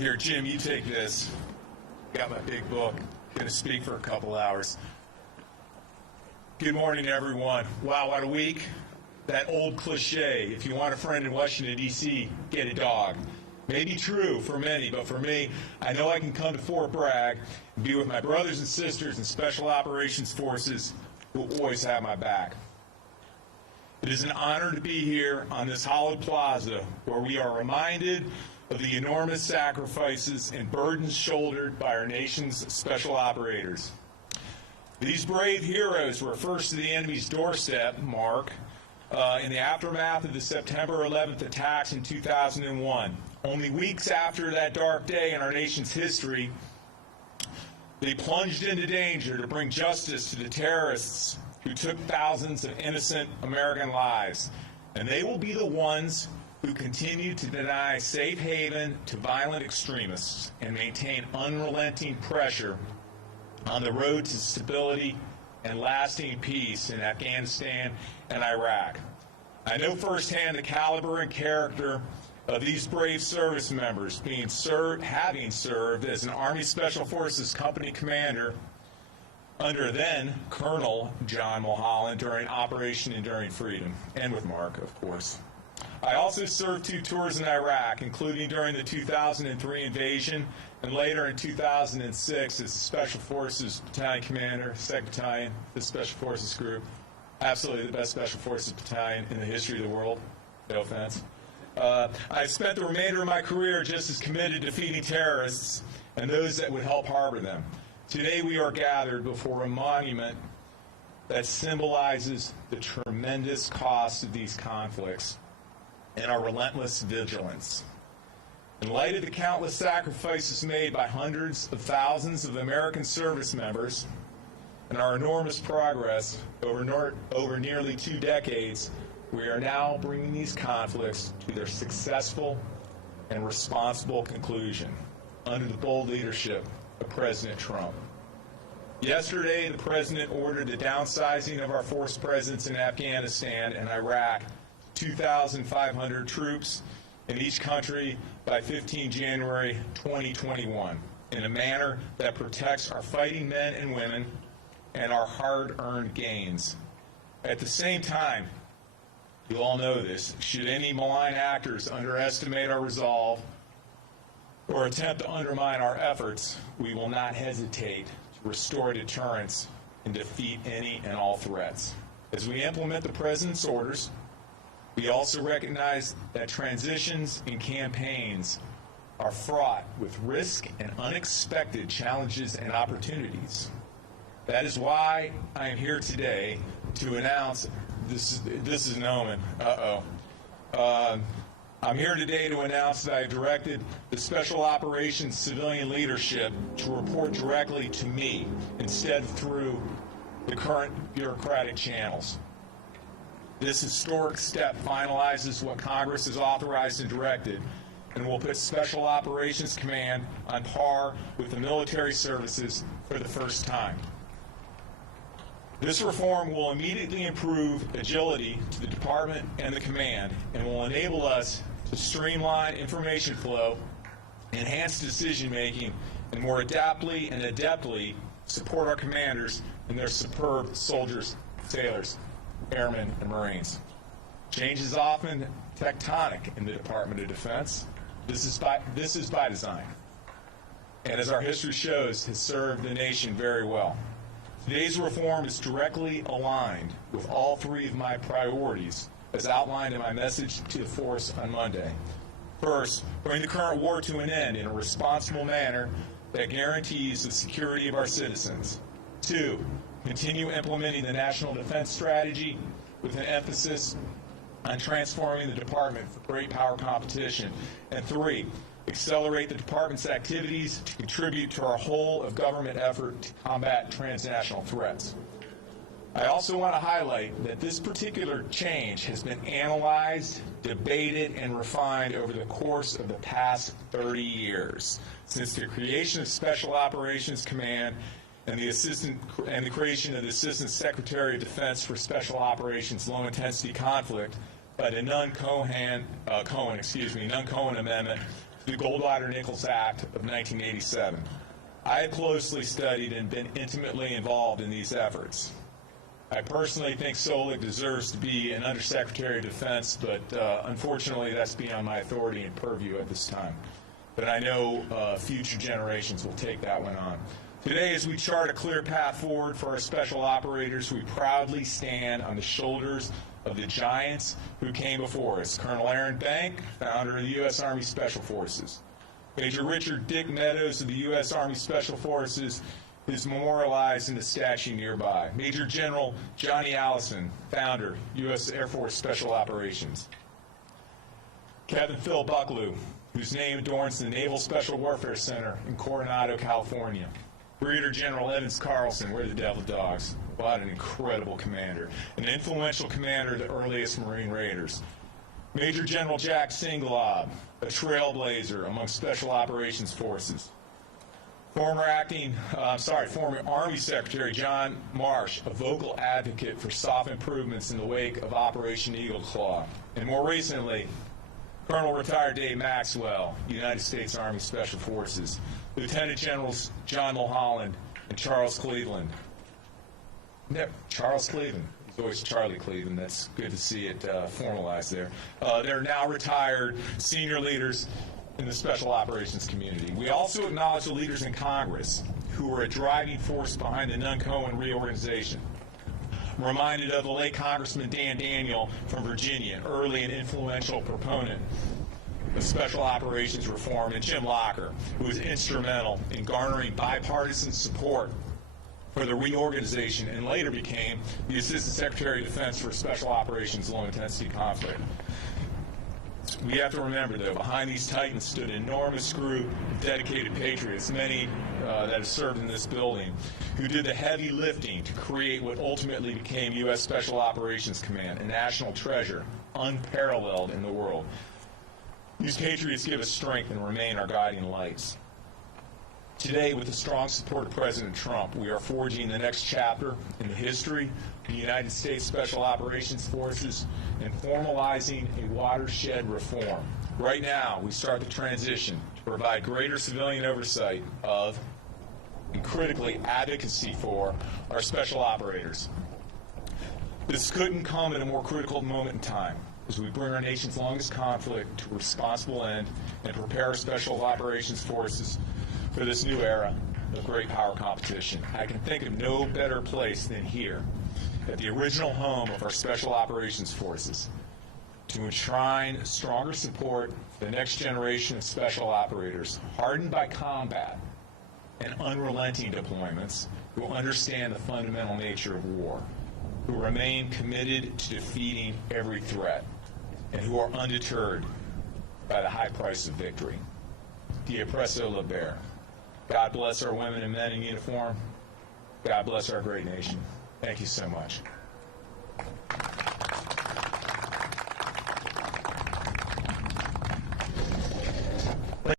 Here, Jim, you take this. Got my big book. Going to speak for a couple hours. Good morning, everyone. Wow, what a week. That old cliche, if you want a friend in Washington, D.C., get a dog. May be true for many, but for me, I know I can come to Fort Bragg and be with my brothers and sisters in Special Operations Forces who always have my back. It is an honor to be here on this hallowed plaza where we are reminded of the enormous sacrifices and burdens shouldered by our nation's special operators. These brave heroes were first to the enemy's doorstep, Mark, in the aftermath of the September 11th attacks in 2001. Only weeks after that dark day in our nation's history, they plunged into danger to bring justice to the terrorists who took thousands of innocent American lives. And they will be the ones who continue to deny safe haven to violent extremists and maintain unrelenting pressure on the road to stability and lasting peace in Afghanistan and Iraq. I know firsthand the caliber and character of these brave service members, having served as an Army Special Forces company commander under then Colonel John Mulholland during Operation Enduring Freedom, and with Mark, of course. I also served 2 tours in Iraq, including during the 2003 invasion and later in 2006 as Special Forces Battalion Commander, 2nd Battalion, the Special Forces Group. Absolutely the best Special Forces Battalion in the history of the world. No offense. I've spent the remainder of my career just as committed to defeating terrorists and those that would help harbor them. Today we are gathered before a monument that symbolizes the tremendous cost of these conflicts and our relentless vigilance. In light of the countless sacrifices made by hundreds of thousands of American service members and our enormous progress over nearly 2 decades, we are now bringing these conflicts to their successful and responsible conclusion under the bold leadership of President Trump. Yesterday, the President ordered the downsizing of our force presence in Afghanistan and Iraq, 2,500 troops in each country by 15 January 2021 in a manner that protects our fighting men and women and our hard-earned gains. At the same time, you all know this, should any malign actors underestimate our resolve or attempt to undermine our efforts, we will not hesitate to restore deterrence and defeat any and all threats. As we implement the President's orders, we also recognize that transitions and campaigns are fraught with risk and unexpected challenges and opportunities. That is why I am here today to announce, this is an omen, I'm here today to announce that I have directed the Special Operations civilian leadership to report directly to me instead of through the current bureaucratic channels. This historic step finalizes what Congress has authorized and directed and will put Special Operations Command on par with the military services for the first time. This reform will immediately improve agility to the Department and the Command and will enable us to streamline information flow, enhance decision-making, and more adaptly and adeptly support our commanders and their superb soldiers, sailors, airmen, and Marines. Change is often tectonic in the Department of Defense. This is by design, and as our history shows, has served the nation very well. Today's reform is directly aligned with all 3 of my priorities as outlined in my message to the force on Monday. First, bring the current war to an end in a responsible manner that guarantees the security of our citizens. 2, continue implementing the National Defense Strategy with an emphasis on transforming the department for great power competition. And 3, accelerate the department's activities to contribute to our whole of government effort to combat transnational threats. I also want to highlight that this particular change has been analyzed, debated, and refined over the course of the past 30 years, since the creation of Special Operations Command and the creation of the Assistant Secretary of Defense for Special Operations Low Intensity Conflict by the Nunn-Cohen Amendment to the Goldwater-Nichols Act of 1987. I have closely studied and been intimately involved in these efforts. I personally think Solik deserves to be an Undersecretary of Defense, but unfortunately that's beyond my authority and purview at this time. But I know future generations will take that one on. Today, as we chart a clear path forward for our special operators, we proudly stand on the shoulders of the giants who came before us. Colonel Aaron Bank, founder of the U.S. Army Special Forces. Major Richard Dick Meadows of the U.S. Army Special Forces is memorialized in the statue nearby. Major General Johnny Allison, founder, U.S. Air Force Special Operations. Captain Phil Bucklew, whose name adorns the Naval Special Warfare Center in Coronado, California. Brigadier General Evans Carlson, where the devil dogs. What an incredible commander. An influential commander of the earliest Marine Raiders. Major General Jack Singlob, a trailblazer among Special Operations Forces. Former Army Secretary John Marsh, a vocal advocate for soft improvements in the wake of Operation Eagle Claw. And more recently, Colonel retired Dave Maxwell, United States Army Special Forces. Lieutenant Generals John Mulholland and Charles Cleveland. Charles Cleveland. He's always Charlie Cleveland. That's good to see it formalized there. They're now retired senior leaders in the special operations community. We also acknowledge the leaders in Congress who were a driving force behind the Nunn-Cohen reorganization. I'm reminded of the late Congressman Dan Daniel from Virginia, an early and influential proponent of special operations reform, and Jim Locker, who was instrumental in garnering bipartisan support for the reorganization and later became the Assistant Secretary of Defense for Special Operations Low-Intensity Conflict. We have to remember, though, behind these titans stood an enormous group of dedicated patriots, many that have served in this building, who did the heavy lifting to create what ultimately became U.S. Special Operations Command, a national treasure, unparalleled in the world. These patriots give us strength and remain our guiding lights. Today, with the strong support of President Trump, we are forging the next chapter in the history of the United States Special Operations Forces and formalizing a watershed reform. Right now, we start the transition to provide greater civilian oversight of, and critically advocacy for, our special operators. This couldn't come at a more critical moment in time as we bring our nation's longest conflict to a responsible end and prepare our special operations forces for this new era of great power competition. I can think of no better place than here, at the original home of our Special Operations Forces, to enshrine stronger support for the next generation of special operators, hardened by combat and unrelenting deployments, who understand the fundamental nature of war, who remain committed to defeating every threat, and who are undeterred by the high price of victory. Dia presso liber. God bless our women and men in uniform. God bless our great nation. Thank you so much.